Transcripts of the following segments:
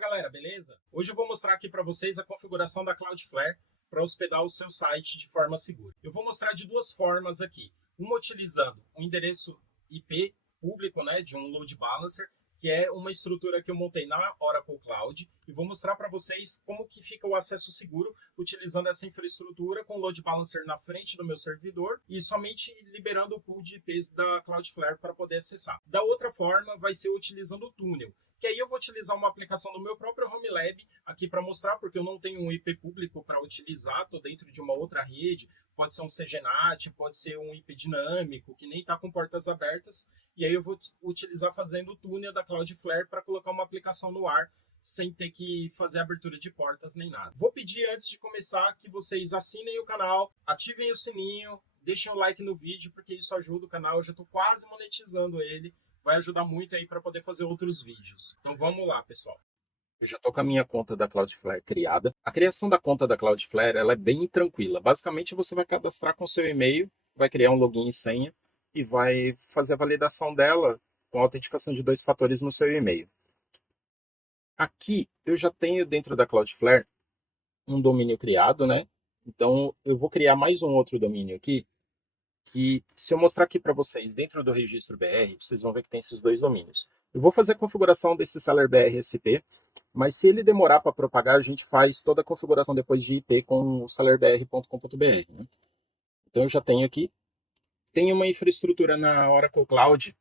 galera, beleza? Hoje eu vou mostrar aqui para vocês a configuração da Cloudflare para hospedar o seu site de forma segura. Eu vou mostrar de duas formas aqui. Uma utilizando um endereço IP público, né, de um load balancer, que é uma estrutura que eu montei na Oracle Cloud, e vou mostrar para vocês como que fica o acesso seguro utilizando essa infraestrutura com o load balancer na frente do meu servidor e somente liberando o pool de IPs da Cloudflare para poder acessar. Da outra forma, vai ser utilizando o túnel, que aí eu vou utilizar uma aplicação do meu próprio Home Lab aqui para mostrar, porque eu não tenho um IP público para utilizar, estou dentro de uma outra rede, pode ser um CGNAT, pode ser um IP dinâmico, que nem está com portas abertas, e aí eu vou utilizar fazendo o túnel da Cloudflare para colocar uma aplicação no ar, sem ter que fazer abertura de portas nem nada. Vou pedir antes de começar que vocês assinem o canal, ativem o sininho, deixem o like no vídeo, porque isso ajuda o canal, eu já estou quase monetizando ele, vai ajudar muito aí para poder fazer outros vídeos. Então vamos lá, pessoal. Eu já estou com a minha conta da Cloudflare criada. A criação da conta da Cloudflare ela é bem tranquila. Basicamente, você vai cadastrar com seu e-mail, vai criar um login e senha e vai fazer a validação dela com a autenticação de 2 fatores no seu e-mail. Aqui, eu já tenho dentro da Cloudflare um domínio criado, né? Então, eu vou criar mais um outro domínio aqui, que se eu mostrar aqui para vocês dentro do registro BR, vocês vão ver que tem esses 2 domínios. Eu vou fazer a configuração desse seller BR-SP, mas se ele demorar para propagar, a gente faz toda a configuração depois de IP com o sellerbr.com.br. Né? Então eu já tenho aqui. Tem uma infraestrutura na Oracle Cloud,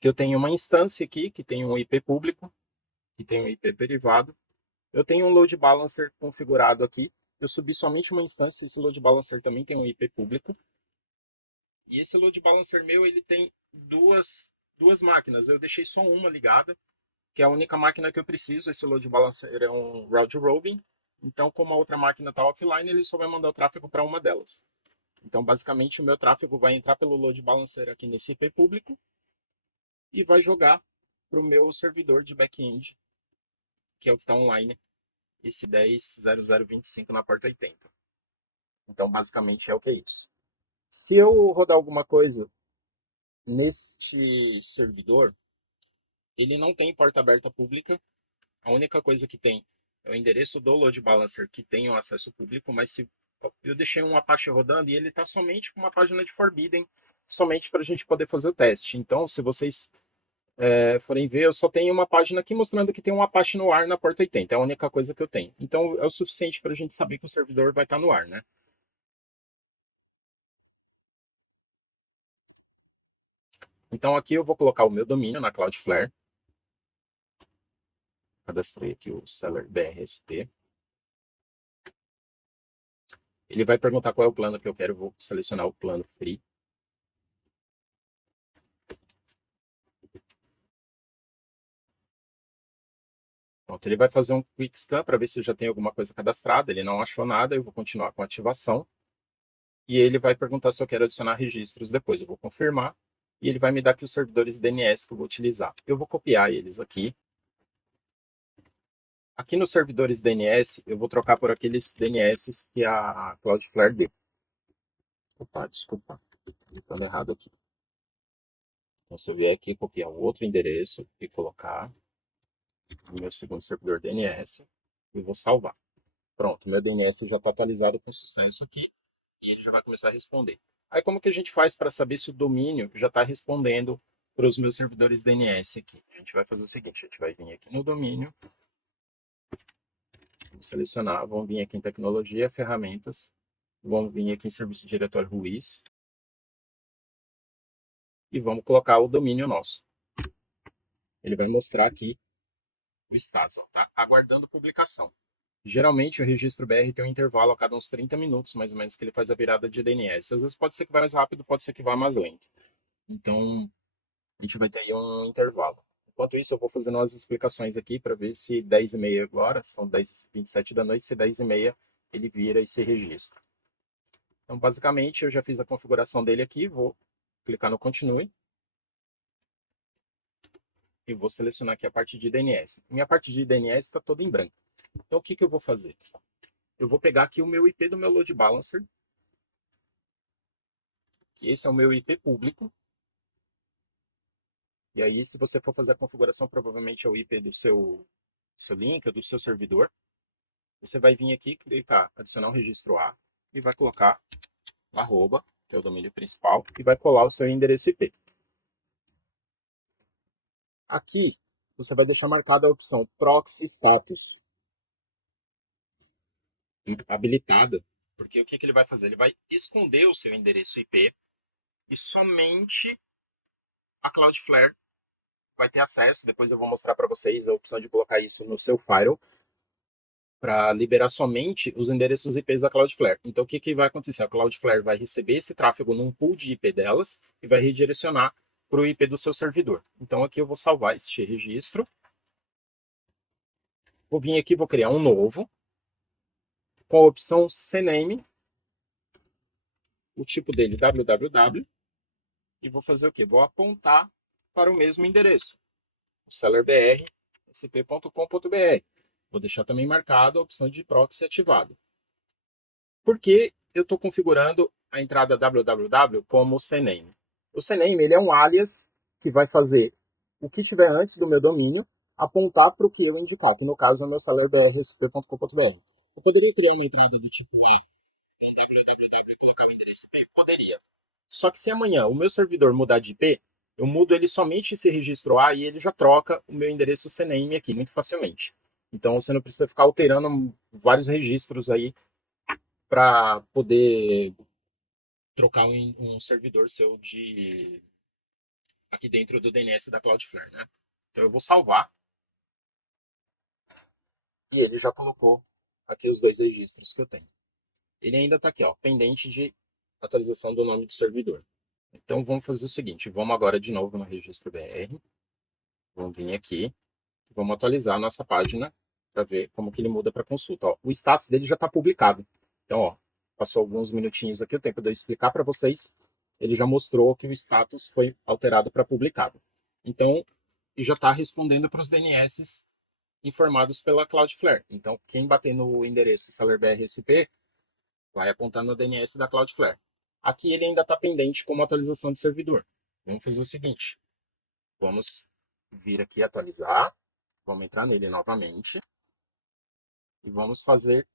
que eu tenho uma instância aqui, que tem um IP público, que tem um IP privado. Eu tenho um load balancer configurado aqui. Eu subi somente uma instância, esse load balancer também tem um IP público. E esse load balancer meu, ele tem duas máquinas. Eu deixei só uma ligada, que é a única máquina que eu preciso. Esse load balancer é um round robin. Então, como a outra máquina está offline, ele só vai mandar o tráfego para uma delas. Então, basicamente, o meu tráfego vai entrar pelo load balancer aqui nesse IP público e vai jogar para o meu servidor de back-end, que é o que está online, esse 10.0025 na porta 80. Então, basicamente, é o que é isso. Se eu rodar alguma coisa neste servidor, ele não tem porta aberta pública. A única coisa que tem é o endereço do load balancer que tem o acesso público, mas se eu deixei um Apache rodando e ele está somente com uma página de Forbidden, somente para a gente poder fazer o teste. Então, se vocês forem ver, eu só tenho uma página aqui mostrando que tem um Apache no ar na porta 80. É a única coisa que eu tenho. Então, é o suficiente para a gente saber que o servidor vai estar no ar, né? Então, aqui eu vou colocar o meu domínio na Cloudflare. Cadastrei aqui o Seller BRSP. Ele vai perguntar qual é o plano que eu quero, eu vou selecionar o plano Free. Pronto, ele vai fazer um quick scan para ver se já tem alguma coisa cadastrada. Ele não achou nada, eu vou continuar com a ativação. E ele vai perguntar se eu quero adicionar registros depois. Eu vou confirmar. E ele vai me dar aqui os servidores DNS que eu vou utilizar. Eu vou copiar eles aqui. Aqui nos servidores DNS, eu vou trocar por aqueles DNS que a Cloudflare deu. Opa, desculpa. Estou errado aqui. Então, se eu vier aqui, copiar o outro endereço e colocar no meu segundo servidor DNS, e vou salvar. Pronto, meu DNS já está atualizado com sucesso aqui e ele já vai começar a responder. Aí como que a gente faz para saber se o domínio já está respondendo para os meus servidores DNS aqui? A gente vai fazer o seguinte, a gente vai vir aqui no domínio, vamos selecionar, vamos vir aqui em tecnologia, ferramentas, vamos vir aqui em serviço diretório Ruiz e vamos colocar o domínio nosso. Ele vai mostrar aqui o status, ó, tá aguardando publicação. Geralmente o registro BR tem um intervalo a cada uns 30 minutos, mais ou menos, que ele faz a virada de DNS. Às vezes pode ser que vá mais rápido, pode ser que vá mais lento. Então, a gente vai ter aí um intervalo. Enquanto isso, eu vou fazendo umas explicações aqui para ver se 10h30 agora, são 10h27 da noite, se 10h30 ele vira esse registro. Então, basicamente, eu já fiz a configuração dele aqui, vou clicar no Continue. E vou selecionar aqui a parte de DNS. Minha parte de DNS está toda em branco. Então, o que eu vou fazer? Eu vou pegar aqui o meu IP do meu load balancer, que esse é o meu IP público. E aí, se você for fazer a configuração, provavelmente é o IP do seu seu link do seu servidor, você vai vir aqui, clicar adicionar um registro A e vai colocar arroba, que é o domínio principal, e vai colar o seu endereço IP. Aqui, você vai deixar marcada a opção Proxy Status habilitada, porque o que ele vai fazer? Ele vai esconder o seu endereço IP e somente a Cloudflare vai ter acesso. Depois eu vou mostrar para vocês a opção de colocar isso no seu firewall para liberar somente os endereços IPs da Cloudflare. Então, o que vai acontecer? A Cloudflare vai receber esse tráfego num pool de IP delas e vai redirecionar para o IP do seu servidor. Então, aqui eu vou salvar este registro. Vou vir aqui, vou criar um novo, com a opção CNAME, o tipo dele www, e vou fazer o quê? Vou apontar para o mesmo endereço, sellerbr.sp.com.br. Vou deixar também marcado a opção de proxy ativada. Por que eu estou configurando a entrada www como CNAME? O CNAME ele é um alias que vai fazer o que estiver antes do meu domínio apontar para o que eu indicar, que no caso é o meu sellerbr.sp.com.br. Eu poderia criar uma entrada do tipo A, tem www e colocar o endereço IP? Poderia. Só que se amanhã o meu servidor mudar de IP, eu mudo ele somente esse registro A e ele já troca o meu endereço CNAME aqui muito facilmente. Então você não precisa ficar alterando vários registros aí para poder trocar um servidor seu de aqui dentro do DNS da Cloudflare, né? Então eu vou salvar e ele já colocou aqui os dois registros que eu tenho. Ele ainda está aqui, ó, pendente de atualização do nome do servidor. Então vamos fazer o seguinte, vamos agora de novo no registro BR, vamos vir aqui, vamos atualizar a nossa página para ver como que ele muda para consulta. Ó, o status dele já está publicado. Então, ó, passou alguns minutinhos aqui, o tempo de eu explicar para vocês, ele já mostrou que o status foi alterado para publicado. Então, ele já está respondendo para os DNS informados pela Cloudflare. Então, quem bater no endereço sellerbrsp vai apontar no DNS da Cloudflare. Aqui ele ainda está pendente como atualização de servidor. Vamos fazer o seguinte, vamos vir aqui atualizar, vamos entrar nele novamente e vamos fazer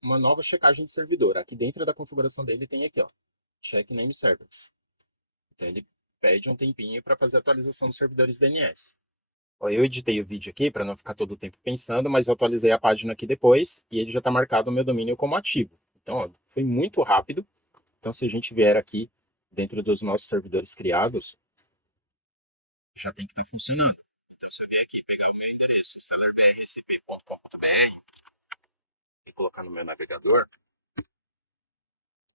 uma nova checagem de servidor. Aqui dentro da configuração dele tem aqui, ó, Check Name Servers. Então ele pede um tempinho para fazer a atualização dos servidores DNS. Ó, eu editei o vídeo aqui para não ficar todo o tempo pensando, mas eu atualizei a página aqui depois e ele já está marcado o meu domínio como ativo. Então, ó, foi muito rápido. Então, se a gente vier aqui dentro dos nossos servidores criados, já tem que estar funcionando. Então, se eu vier aqui pegar o meu endereço sellerbrsp.com.br e colocar no meu navegador,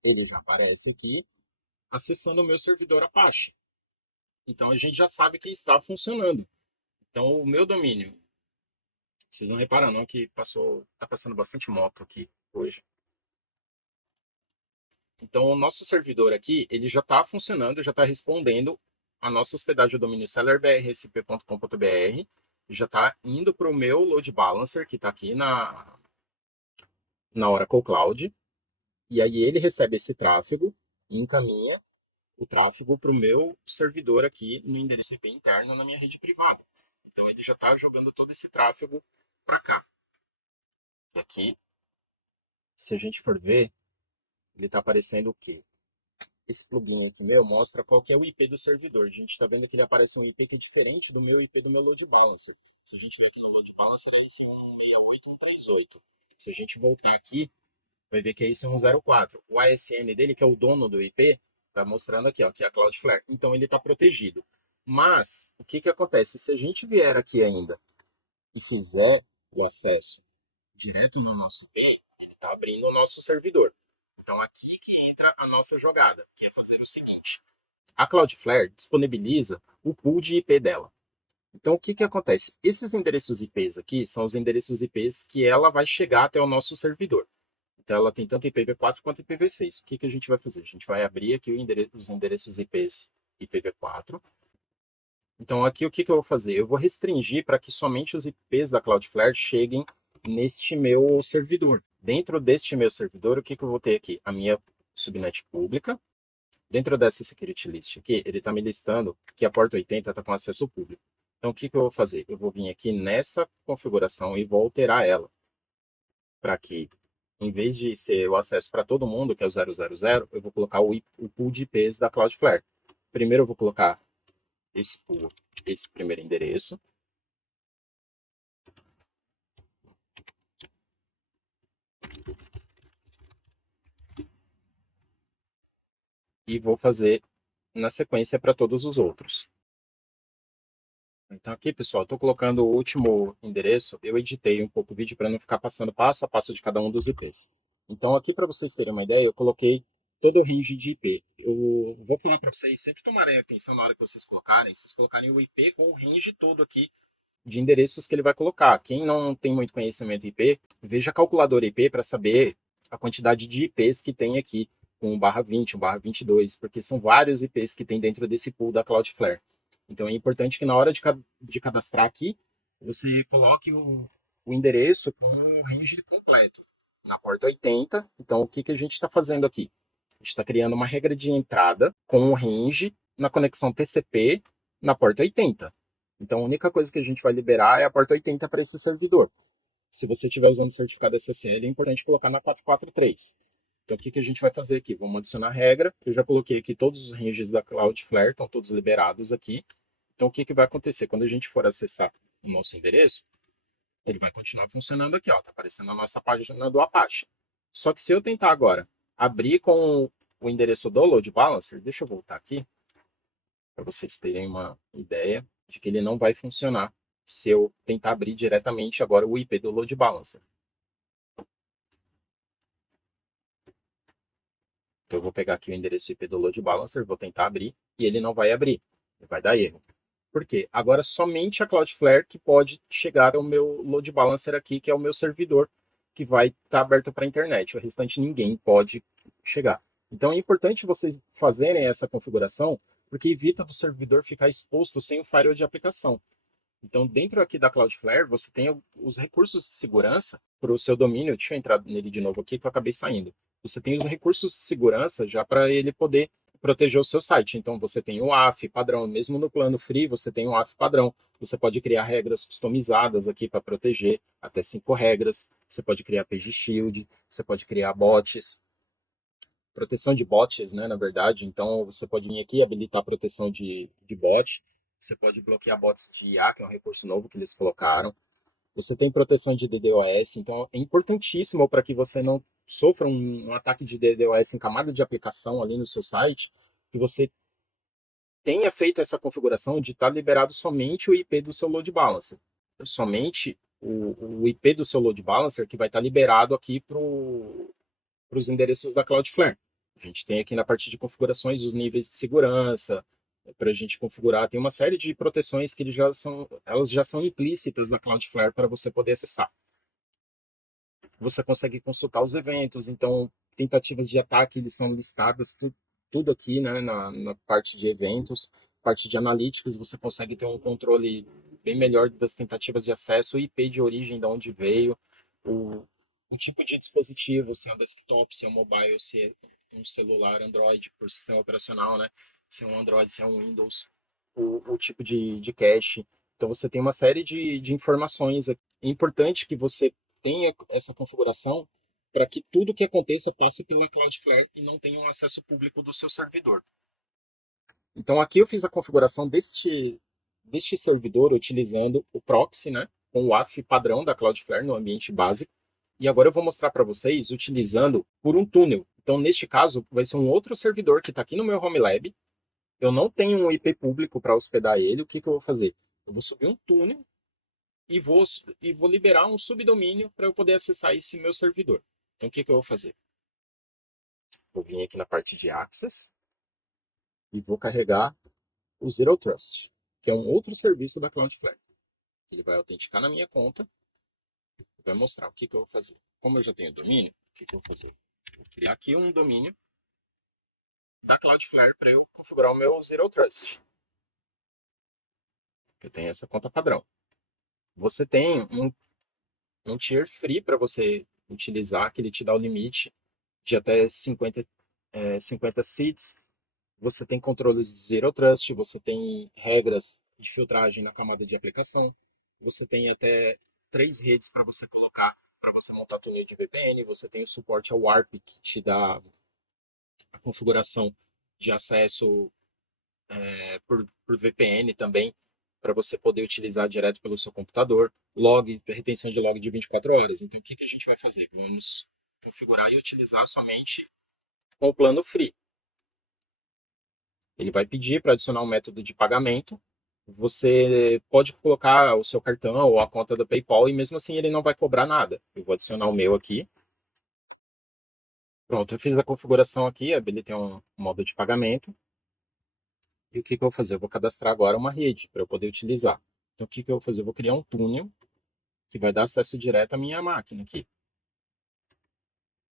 ele já aparece aqui acessando o meu servidor Apache. Então, a gente já sabe que está funcionando. Então, o meu domínio, vocês vão reparar não que está passando bastante moto aqui hoje. Então, o nosso servidor aqui, ele já está funcionando, já está respondendo a nossa hospedagem do domínio sellerbrsp.com.br, já está indo para o meu load balancer, que está aqui na Oracle Cloud, e aí ele recebe esse tráfego e encaminha o tráfego para o meu servidor aqui no endereço IP interno na minha rede privada. Então, ele já está jogando todo esse tráfego para cá. E aqui, se a gente for ver, ele está aparecendo o quê? Esse plugin aqui meu mostra qual que é o IP do servidor. A gente está vendo que ele aparece um IP que é diferente do meu IP do meu load balancer. Se a gente ver aqui no load balancer é esse 168.138. Se a gente voltar aqui, vai ver que é esse 104. O ASN dele, que é o dono do IP, está mostrando aqui, ó, que é a Cloudflare. Então ele está protegido. Mas, o que acontece? Se a gente vier aqui ainda e fizer o acesso direto no nosso IP, ele está abrindo o nosso servidor. Então, aqui que entra a nossa jogada, que é fazer o seguinte. A Cloudflare disponibiliza o pool de IP dela. Então, o que acontece? Esses endereços IPs aqui são os endereços IPs que ela vai chegar até o nosso servidor. Então, ela tem tanto IPv4 quanto IPv6. O que a gente vai fazer? A gente vai abrir aqui os endereços IPs IPv4. Então, aqui o que eu vou fazer? Eu vou restringir para que somente os IPs da Cloudflare cheguem neste meu servidor. Dentro deste meu servidor, o que eu vou ter aqui? A minha subnet pública. Dentro dessa security list aqui, ele está me listando que a porta 80 está com acesso público. Então, o que eu vou fazer? Eu vou vir aqui nessa configuração e vou alterar ela para que, em vez de ser o acesso para todo mundo, que é o 000, eu vou colocar o pool de IPs da Cloudflare. Primeiro eu vou colocar esse pool, esse primeiro endereço. E vou fazer na sequência para todos os outros. Então aqui, pessoal, estou colocando o último endereço. Eu editei um pouco o vídeo para não ficar passando passo a passo de cada um dos IPs. Então aqui, para vocês terem uma ideia, eu coloquei todo o range de IP. Eu vou falar para vocês, sempre tomarem atenção na hora que vocês colocarem o IP com o range todo aqui de endereços que ele vai colocar. Quem não tem muito conhecimento IP, veja a calculadora IP para saber a quantidade de IPs que tem aqui, um barra 20, um barra 22, porque são vários IPs que tem dentro desse pool da Cloudflare. Então é importante que na hora de cadastrar aqui, você coloque o endereço com o range completo. Na porta 80, então o que a gente está fazendo aqui? A gente está criando uma regra de entrada com o range na conexão TCP na porta 80. Então, a única coisa que a gente vai liberar é a porta 80 para esse servidor. Se você estiver usando o certificado SSL, é importante colocar na 443. Então, o que a gente vai fazer aqui? Vamos adicionar a regra. Eu já coloquei aqui todos os ranges da Cloudflare, estão todos liberados aqui. Então, o que vai acontecer? Quando a gente for acessar o nosso endereço, ele vai continuar funcionando aqui, ó. Está aparecendo a nossa página do Apache. Só que se eu tentar agora abrir com o endereço do load balancer, deixa eu voltar aqui, para vocês terem uma ideia de que ele não vai funcionar se eu tentar abrir diretamente agora o IP do load balancer. Então eu vou pegar aqui o endereço IP do load balancer, vou tentar abrir e ele não vai abrir, ele vai dar erro. Por quê? Agora somente a Cloudflare que pode chegar ao meu load balancer aqui, que é o meu servidor, que vai estar aberto para a internet. O restante ninguém pode chegar. Então é importante vocês fazerem essa configuração, porque evita do servidor ficar exposto sem o firewall de aplicação. Então, dentro aqui da Cloudflare, você tem os recursos de segurança para o seu domínio. Deixa eu entrar nele de novo aqui, que eu acabei saindo. Você tem os recursos de segurança já para ele poder proteger o seu site. Então, você tem o AF padrão. Mesmo no plano free, você tem o AF padrão. Você pode criar regras customizadas aqui para proteger, até 5 regras. Você pode criar page shield, você pode criar bots, proteção de bots, né, na verdade. Então, você pode vir aqui e habilitar a proteção de bot. Você pode bloquear bots de IA, que é um recurso novo que eles colocaram. Você tem proteção de DDoS, então é importantíssimo para que você não sofra um ataque de DDoS em camada de aplicação ali no seu site, que você tenha feito essa configuração de estar liberado somente o IP do seu load balancer. Somente o IP do seu load balancer que vai estar liberado aqui para os endereços da Cloudflare. A gente tem aqui na parte de configurações os níveis de segurança, para a gente configurar. Tem uma série de proteções que elas já são implícitas na Cloudflare para você poder acessar. Você consegue consultar os eventos, então tentativas de ataque eles são listadas tudo aqui, né, na parte de eventos, parte de analytics, você consegue ter um controle bem melhor das tentativas de acesso, o IP de origem, de onde veio, o, o tipo de dispositivo, se é um desktop, se é um mobile, se é um celular Android por sistema operacional, né, se é um Android, se é um Windows, o tipo de cache. Então você tem uma série de informações. É importante que você tenha essa configuração para que tudo que aconteça passe pela Cloudflare e não tenha um acesso público do seu servidor. Então aqui eu fiz a configuração deste servidor utilizando o proxy, né, com o WAF padrão da Cloudflare no ambiente básico. E agora eu vou mostrar para vocês utilizando por um túnel. Então neste caso vai ser um outro servidor que está aqui no meu Home Lab. Eu não tenho um IP público para hospedar ele. O que eu vou fazer? Eu vou subir um túnel e vou liberar um subdomínio para eu poder acessar esse meu servidor. Então, o que eu vou fazer? Vou vir aqui na parte de Access e vou carregar o Zero Trust, que é um outro serviço da Cloudflare. Ele vai autenticar na minha conta e vai mostrar o que eu vou fazer. Como eu já tenho domínio, o que eu vou fazer? Vou criar aqui um domínio da Cloudflare para eu configurar o meu Zero Trust. Eu tenho essa conta padrão. Você tem um tier free para você utilizar, que ele te dá o limite de até 50 seeds. Você tem controles de Zero Trust, você tem regras de filtragem na camada de aplicação. Você tem até 3 redes para você colocar, para você montar túnel de VPN. Você tem o suporte ao WARP, que te dá a configuração de acesso por VPN também, para você poder utilizar direto pelo seu computador. Log, retenção de log de 24 horas. Então, o que a gente vai fazer? Vamos configurar e utilizar somente com o plano Free. Ele vai pedir para adicionar um método de pagamento. Você pode colocar o seu cartão ou a conta do PayPal e mesmo assim ele não vai cobrar nada. Eu vou adicionar o meu aqui. Pronto, eu fiz a configuração aqui, habilitei um modo de pagamento. E o que eu vou fazer? Eu vou cadastrar agora uma rede para eu poder utilizar. Então o que eu vou fazer? Eu vou criar um túnel que vai dar acesso direto à minha máquina aqui.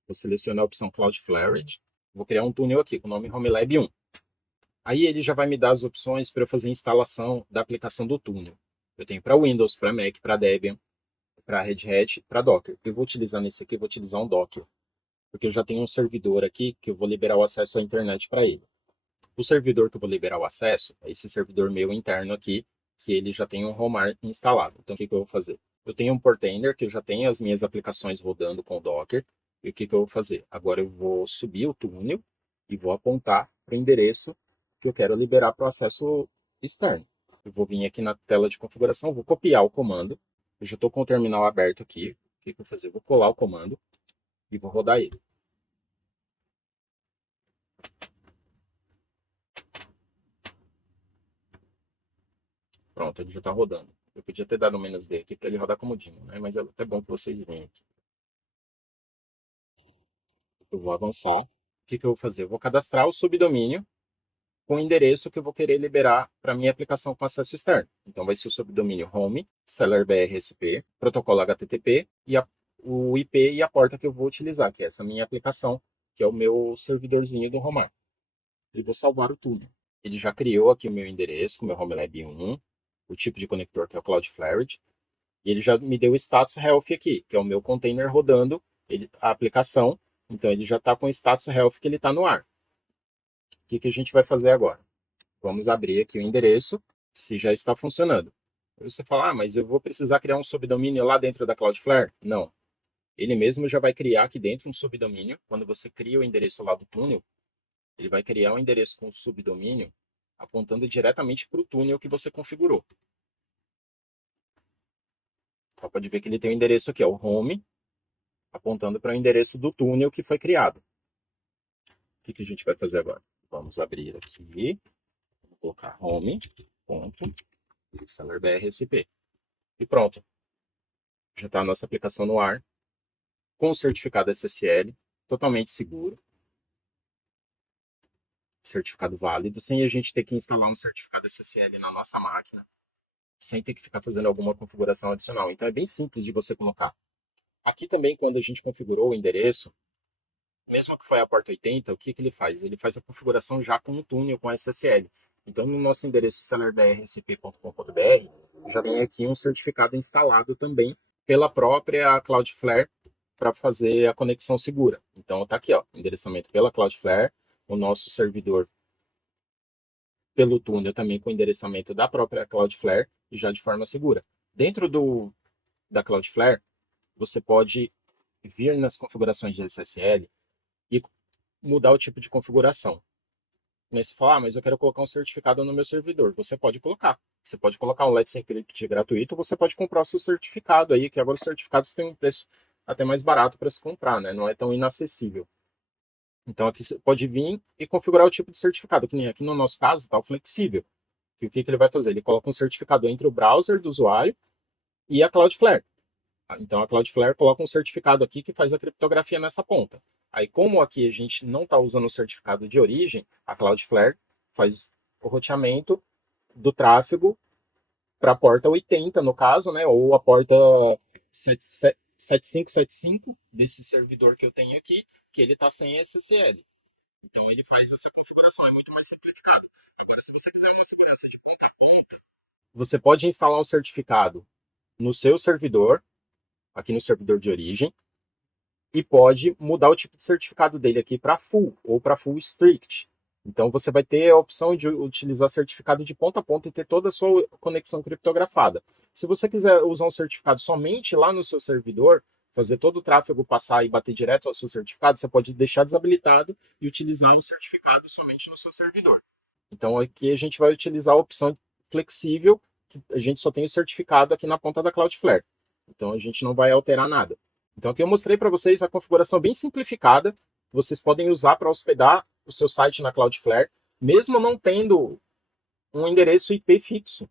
Vou selecionar a opção Cloudflare. Vou criar um túnel aqui com o nome HomeLab 1. Aí ele já vai me dar as opções para eu fazer a instalação da aplicação do túnel. Eu tenho para Windows, para Mac, para Debian, para Red Hat, para Docker. Eu vou utilizar nesse aqui, eu vou utilizar um Docker, porque eu já tenho um servidor aqui que eu vou liberar o acesso à internet para ele. O servidor que eu vou liberar o acesso é esse servidor meu interno aqui, que ele já tem um Homar instalado. Então o que eu vou fazer? Eu tenho um Portainer que eu já tenho as minhas aplicações rodando com o Docker. E o que eu vou fazer? Agora eu vou subir o túnel e vou apontar para o endereço que eu quero liberar para o acesso externo. Eu vou vir aqui na tela de configuração, vou copiar o comando. Eu já estou com o terminal aberto aqui. O que eu vou fazer? Eu vou colar o comando e vou rodar ele. Pronto, ele já está rodando. Eu podia ter dado um "-d" aqui para ele rodar como Dino, né? Mas é até bom que vocês venham aqui. Eu vou avançar. O que eu vou fazer? Eu vou cadastrar o subdomínio com o endereço que eu vou querer liberar para a minha aplicação com acesso externo. Então vai ser o subdomínio home, seller BRSP, protocolo HTTP e o IP e a porta que eu vou utilizar, que é essa minha aplicação, que é o meu servidorzinho do Homar. E vou salvar o túnel. Ele já criou aqui o meu endereço, o meu HomeLab 1, o tipo de conector que é o Cloudflare, e ele já me deu o status health aqui, que é o meu container rodando a aplicação. Então ele já está com o status health que ele está no ar. O que a gente vai fazer agora? Vamos abrir aqui o endereço, se já está funcionando. Você fala, mas eu vou precisar criar um subdomínio lá dentro da Cloudflare? Não. Ele mesmo já vai criar aqui dentro um subdomínio. Quando você cria o endereço lá do túnel, ele vai criar um endereço com subdomínio apontando diretamente para o túnel que você configurou. Então, pode ver que ele tem o endereço aqui, o home, apontando para o endereço do túnel que foi criado. O que a gente vai fazer agora? Vamos abrir aqui, vou colocar home.sellerBRSP. E pronto. Já está a nossa aplicação no ar, com o certificado SSL, totalmente seguro. Certificado válido, sem a gente ter que instalar um certificado SSL na nossa máquina, sem ter que ficar fazendo alguma configuração adicional. Então é bem simples de você colocar. Aqui também, quando a gente configurou o endereço, mesmo que foi a porta 80, o que ele faz? Ele faz a configuração já com o túnel, com SSL. Então, no nosso endereço sellerbrsp.com.br, já tem aqui um certificado instalado também pela própria Cloudflare para fazer a conexão segura. Então, está aqui, ó, endereçamento pela Cloudflare, o nosso servidor pelo túnel também com endereçamento da própria Cloudflare e já de forma segura. Dentro da Cloudflare, você pode vir nas configurações de SSL e mudar o tipo de configuração. Você fala, mas eu quero colocar um certificado no meu servidor. Você pode colocar. Você pode colocar um Let's Encrypt gratuito, você pode comprar o seu certificado aí, que agora os certificados têm um preço até mais barato para se comprar, né? Não é tão inacessível. Então aqui você pode vir e configurar o tipo de certificado, que nem aqui no nosso caso está o flexível. E o que ele vai fazer? Ele coloca um certificado entre o browser do usuário e a Cloudflare. Então a Cloudflare coloca um certificado aqui que faz a criptografia nessa ponta. Aí como aqui a gente não está usando o certificado de origem, a Cloudflare faz o roteamento do tráfego para a porta 80, no caso, né, ou a porta 7575 desse servidor que eu tenho aqui, que ele está sem SSL. Então ele faz essa configuração, é muito mais simplificado. Agora, se você quiser uma segurança de ponta a ponta, você pode instalar um certificado no seu servidor, aqui no servidor de origem, e pode mudar o tipo de certificado dele aqui para full ou para full strict. Então você vai ter a opção de utilizar certificado de ponta a ponta e ter toda a sua conexão criptografada. Se você quiser usar um certificado somente lá no seu servidor, fazer todo o tráfego passar e bater direto ao seu certificado, você pode deixar desabilitado e utilizar o certificado somente no seu servidor. Então aqui a gente vai utilizar a opção flexível, que a gente só tem o certificado aqui na ponta da Cloudflare. Então a gente não vai alterar nada. Então aqui eu mostrei para vocês a configuração bem simplificada. Vocês podem usar para hospedar o seu site na Cloudflare, mesmo não tendo um endereço IP fixo.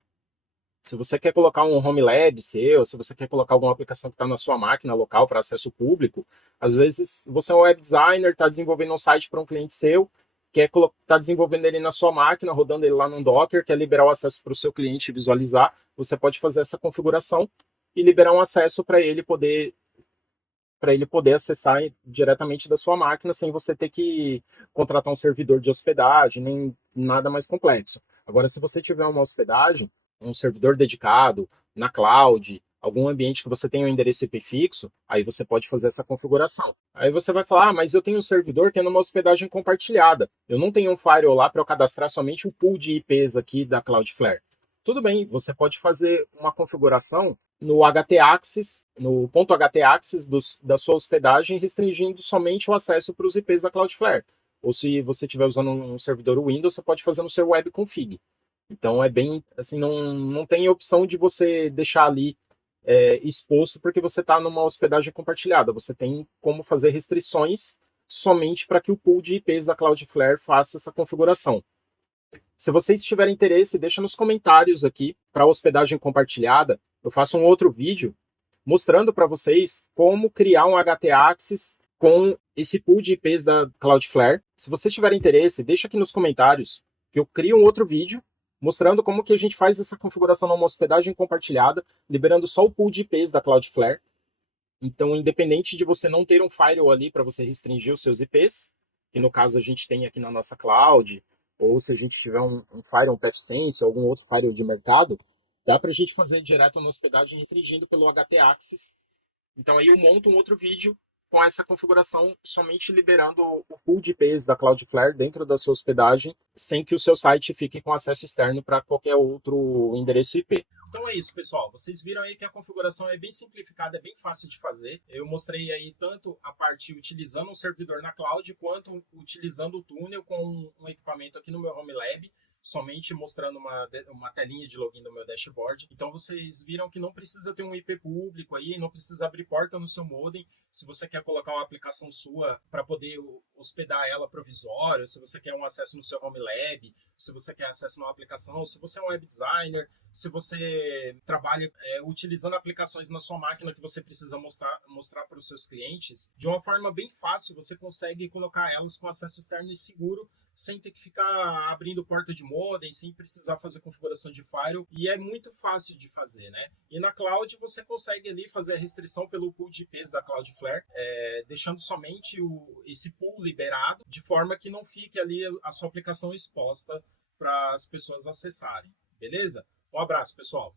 Se você quer colocar um home lab seu, se você quer colocar alguma aplicação que está na sua máquina local para acesso público, às vezes você é um web designer, está desenvolvendo um site para um cliente seu, quer estar desenvolvendo ele na sua máquina, rodando ele lá no Docker, quer liberar o acesso para o seu cliente visualizar, você pode fazer essa configuração e liberar um acesso para ele poder acessar diretamente da sua máquina sem você ter que contratar um servidor de hospedagem, nem nada mais complexo. Agora, se você tiver uma hospedagem, um servidor dedicado, na cloud, algum ambiente que você tenha um endereço IP fixo, aí você pode fazer essa configuração. Aí você vai falar, mas eu tenho um servidor tendo uma hospedagem compartilhada. Eu não tenho um firewall lá para eu cadastrar somente o pool de IPs aqui da Cloudflare. Tudo bem, você pode fazer uma configuração no htaccess, no ponto htaccess da sua hospedagem, restringindo somente o acesso para os IPs da Cloudflare. Ou se você estiver usando um servidor Windows, você pode fazer no seu webconfig. Então é bem, assim, não tem opção de você deixar ali exposto porque você está numa hospedagem compartilhada. Você tem como fazer restrições somente para que o pool de IPs da Cloudflare faça essa configuração. Se vocês tiverem interesse, deixa nos comentários aqui para hospedagem compartilhada. Eu faço um outro vídeo mostrando para vocês como criar um htaccess com esse pool de IPs da Cloudflare. Se vocês tiverem interesse, deixa aqui nos comentários que eu crio um outro vídeo mostrando como que a gente faz essa configuração numa hospedagem compartilhada, liberando só o pool de IPs da Cloudflare. Então, independente de você não ter um firewall ali para você restringir os seus IPs, que no caso a gente tem aqui na nossa cloud, ou se a gente tiver um firewall, um PathSense, ou algum outro firewall de mercado, dá para a gente fazer direto na hospedagem restringindo pelo htaccess. Então aí eu monto um outro vídeo com essa configuração somente liberando o pool de IPs da Cloudflare dentro da sua hospedagem, sem que o seu site fique com acesso externo para qualquer outro endereço IP. Então é isso, pessoal. Vocês viram aí que a configuração é bem simplificada, é bem fácil de fazer. Eu mostrei aí tanto a parte utilizando um servidor na cloud, quanto utilizando o túnel com um equipamento aqui no meu Home Lab, somente mostrando uma telinha de login do meu dashboard. Então vocês viram que não precisa ter um IP público aí, não precisa abrir porta no seu modem. Se você quer colocar uma aplicação sua para poder hospedar ela provisório, se você quer um acesso no seu Home Lab, se você quer acesso numa aplicação, se você é um web designer, se você trabalha utilizando aplicações na sua máquina que você precisa mostrar para os seus clientes, de uma forma bem fácil você consegue colocar elas com acesso externo e seguro, sem ter que ficar abrindo porta de modem, sem precisar fazer configuração de firewall, e é muito fácil de fazer, né? E na cloud você consegue ali fazer a restrição pelo pool de IPs da Cloudflare, deixando somente esse pool liberado, de forma que não fique ali a sua aplicação exposta para as pessoas acessarem, beleza? Um abraço, pessoal!